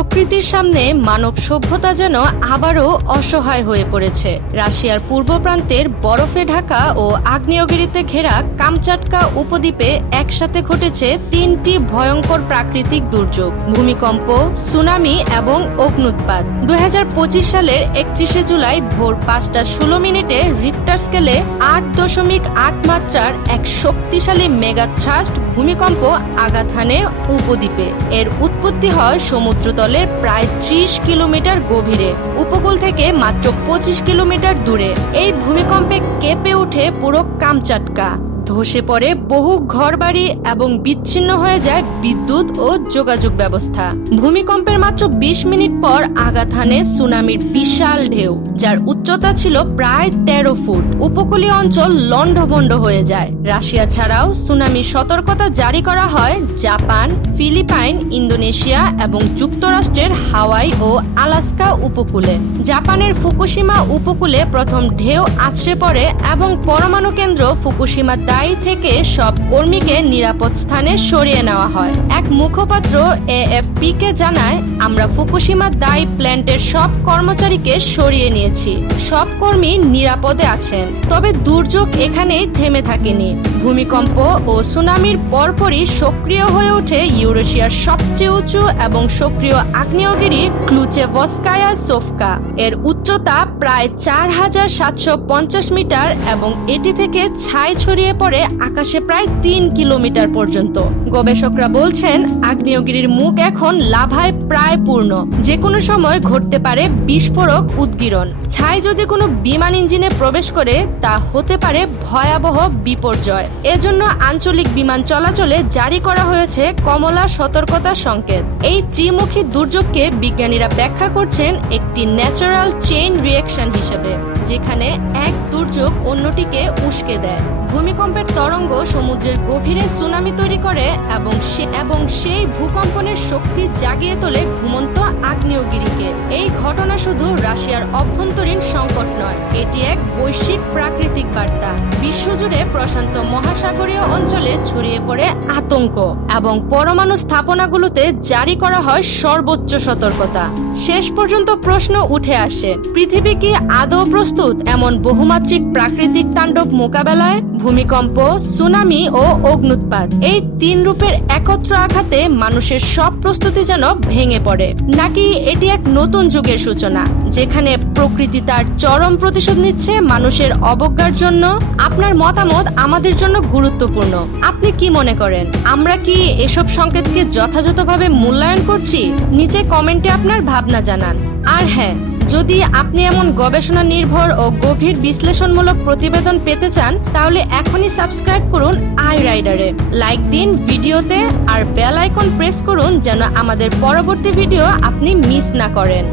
প্রকৃতির সামনে মানব সভ্যতা যেন আবারও অসহায় হয়ে পড়েছে। রাশিয়ার পূর্ব প্রান্তের বরফে ঢাকা ও আগ্নেয়গিরিতে ঘেরা কামচাটকা উপদ্বীপে একসাথে ঘটেছে তিনটি ভয়ঙ্কর প্রাকৃতিক দুর্যোগ। ভূমিকম্প, সুনামি এবং অগ্নুৎপাত। দুই হাজার পঁচিশ সালের একত্রিশে জুলাই ভোর পাঁচটা ষোলো মিনিটে রিক্টার স্কেলে আট দশমিক আট মাত্রার এক শক্তিশালী মেগা থ্রাস্ট ভূমিকম্প হানে উপদ্বীপে। এর উৎপত্তি হয় সমুদ্রতলের প্রায় ত্রিশ কিলোমিটার গভীরে, উপকূল থেকে মাত্র পঁচিশ কিলোমিটার দূরে। এই ভূমিকম্পে কেঁপে ওঠে পুরো কামচাটকা। ধসে পড়ে বহু ঘরবাড়ি এবং বিচ্ছিন্ন হয়ে যায় বিদ্যুৎ ও যোগাযোগ ব্যবস্থা। ভূমিকম্পের মাত্র ২০ মিনিট পর আঘাত হানে সুনামির বিশাল ঢেউ, যার উচ্চতা ছিল প্রায় তেরো ফুট। উপকূলীয় অঞ্চল লণ্ডভণ্ড হয়ে যায়। রাশিয়া ছাড়াও সুনামির সতর্কতা জারি করা হয় জাপান, ফিলিপাইন, ইন্দোনেশিয়া এবং যুক্তরাষ্ট্রের হাওয়াই ও আলাস্কা উপকূলে। জাপানের ফুকুশিমা উপকূলে প্রথম ঢেউ আছড়ে পড়ে এবং পরমাণু কেন্দ্র ফুকুশিমা দায়ী থেকে সব কর্মীকে নিরাপদ স্থানে সরিয়ে নেওয়া হয়। এক মুখপাত্র এএফপি কে জানায়, আমরা ফুকুশিমা দায়ী প্ল্যান্টের সব কর্মচারীকে সরিয়ে নিয়েছি। সব কর্মী নিরাপদে আছেন। তবে দুর্যোগ এখানেই থেমে থাকেনি। ভূমিকম্প ও সুনামির পরপরই সক্রিয় হয়ে ওঠে ইউরেশিয়ার সবচেয়ে উঁচু এবং সক্রিয় আগ্নেয়গিরি ক্লুচেভস্কায়া সোফকা। এর উচ্চতা প্রায় চার হাজার সাতশো পঞ্চাশ মিটার এবং এটি থেকে ছাই ছড়িয়ে পড়ে আকাশে প্রায় তিন কিলোমিটার পর্যন্ত। গবেষকরা বলছেন, আগ্নেয়গিরির মুখ এখন লাভায় প্রায় পূর্ণ। যে কোনো সময় ঘটতে পারে বিস্ফোরক উদ্গীরণ। ছাই যদি কোনো বিমান ইঞ্জিনে প্রবেশ করে, তা হতে পারে ভয়াবহ বিপর্যয়। এজন্য আঞ্চলিক বিমান চলাচলে জারি করা হয়েছে কমলা সতর্কতা সংকেত। এই ত্রিমুখী দুর্যোগকে বিজ্ঞানীরা ব্যাখ্যা করছেন একটি ন্যাচারাল চেইন রিয়েকশন হিসেবে। যেখানে এক দুর্যোগ অন্যটিকে উস্কে দেয়। ভূমিকম্পের তরঙ্গ সমুদ্রের গভীরে সুনামি তৈরি করে এবং সে এবং সেই ভূকম্পনের শক্তি জাগিয়ে তোলে ঘুমন্ত আগ্নেয়গিরিকে এই ঘটনা শুধু রাশিয়ার অভ্যন্তরীণ সংকট নয়, এটি এক বৈশ্বিক প্রাকৃতিক বার্তা। বিশ্বজুড়ে প্রশান্ত মহাসাগরীয় অঞ্চলে ছড়িয়ে পড়ে আতঙ্ক এবং পরমাণু স্থাপনাগুলোতে জারি করা হয় সর্বোচ্চ সতর্কতা। শেষ পর্যন্ত প্রশ্ন উঠে আসে, পৃথিবী কি আদৌ প্রস্তুত এমন বহুমাত্রিক প্রাকৃতিক তাণ্ডব মোকাবেলায়? ভূমিকম্প, সুনামি ও অগ্নুৎপাত, এই তিন রূপের একত্র আঘাতে মানুষের সব প্রস্তুতি যেন ভেঙে পড়ে। নাকি এটি এক নতুন যুগের সূচনা, যেখানে প্রকৃতি তার চরম প্রতিশোধ নিচ্ছে, মানুষের অবজ্ঞার জন্য। আপনার মতামত আমাদের জন্য গুরুত্বপূর্ণ। আপনি কি মনে করেন? আমরা কি এসব সংকেতকে যথাযথভাবে মূল্যায়ন করছি? নিচে কমেন্টে আপনার ভাবনা জানান। আর হ্যাঁ যদি আপনি এমন গবেষণা নির্ভর ও গভীর বিশ্লেষণমূলক প্রতিবেদন পেতে চান, তাহলে এখনই সাবস্ক্রাইব করুন আই রাইডারে লাইক দিন ভিডিওতে আর বেল আইকন প্রেস করুন যেন আমাদের পরবর্তী ভিডিও আপনি মিস না করেন।